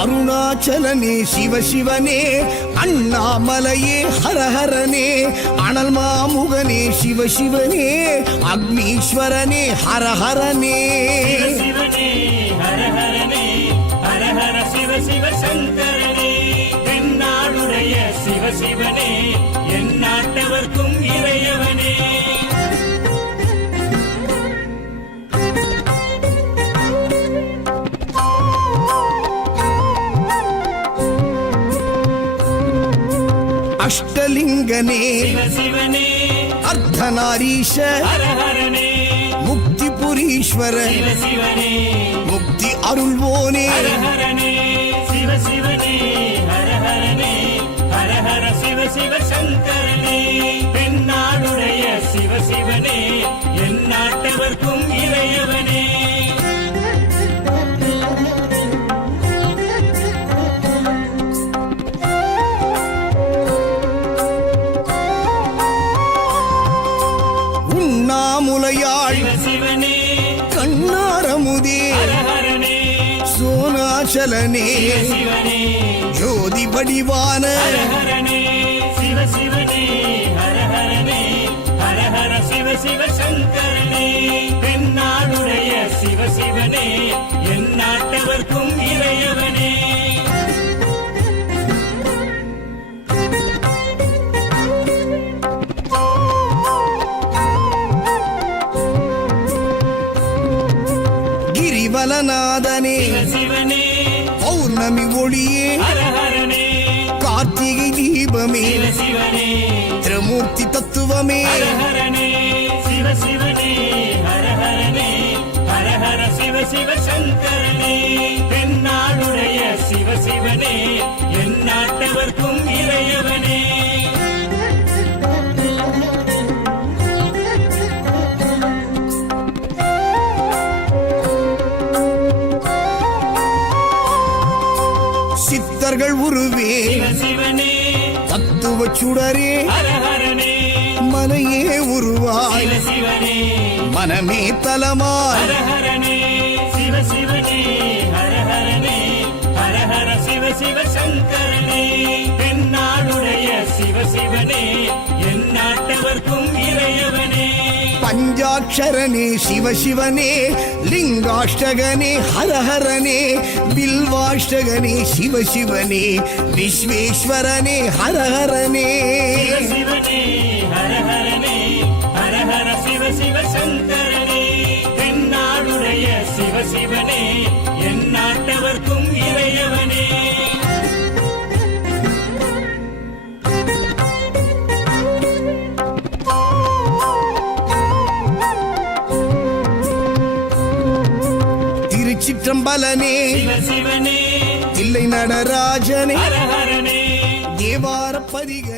அருணாச்சலனே சிவசிவனே, அண்ணாமலையே ஹரஹரனே, அனல் மாமுகனே சிவசிவனே, அக்னீஸ்வரனே ஹரஹரனே. சிவசிவனே ஹரஹரனே, ஹரஹர சிவ சிவ சங்கரனே, தென்னாடுடைய சிவசிவனே, என் நாட்டவர்க்கும் இறையவனே. அஷ்டலிங்கனே சிவசிவனே, அர்த்தநாரீஷ ஹரஹரனே, முக்திபுரீஸ்வர சிவசிவனே, முக்தி அருள்வோனே. ஹரஹரனே சிவசிவனே, ஹரஹரனே, ஹரஹர சிவ சிவ சங்கரனே, தென்னாடுடைய சிவசிவனே, என் நாட்டவர்க்கும் இறையவனே. உண்ணாமுலையாள் சிவசிவனே, கண்ணாரமுதே ஹரஹரனே, சோனாச்சலனே சிவசிவனே, ஜோதி வடிவான ஹரஹரனே சிவசிவனே, ஹரஹரனே, ஹரஹர சிவ சிவ சங்கரனே, தென்னாடுடைய சிவசிவனே, என் நாட்டவர்க்கும் இறையவனே. கிரிவலநாதனே சிவசிவனே, பௌர்ணமி ஒளியே ஹரஹரனே, கார்த்திகை தீபமே சிவசிவனே, திரமூர்த்தி தத்துவமே. ஹரஹரனே சிவசிவனே, ஹரஹரனே, ஹரஹர சிவ சிவ சங்கரனே, தென்னாடுடைய சிவசிவனே, என் நாட்டவர்க்கும் இறையவனே. சித்தர்கள் உருவே சிவசிவனே, தத்துவ சுடரே ஹரஹரனே, மனையே உருவாய் சிவசிவனே, மனமே தலமாய். ஹரஹரனே சிவசிவனே, ஹரஹரனே, ஹரஹர சிவ சிவ சங்கரனே, தென்னாடுடைய சிவசிவனே, என் நாட்டவர்க்கும் இறையவனே. பஞ்சாட்சரனே சிவசிவனே, லிங்காஷ்டகனே ஹரஹரனே, பில்வாஷ்டகனே சிவசிவனே, விஸ்வேஸ்வரனே ஹரஹரனே. சிவசிவனே, ஹரஹரனே, ஹரஹர சிவ சிவ சங்கரனே, தென்னாடுடைய சிவசிவனே, என் நாட்டவர்க்கும் இறையவனே. திருச்சிற்றம்பலனே சிவசிவனே, தில்லை நடராஜனே ஹரஹரனே, தேவார பதிக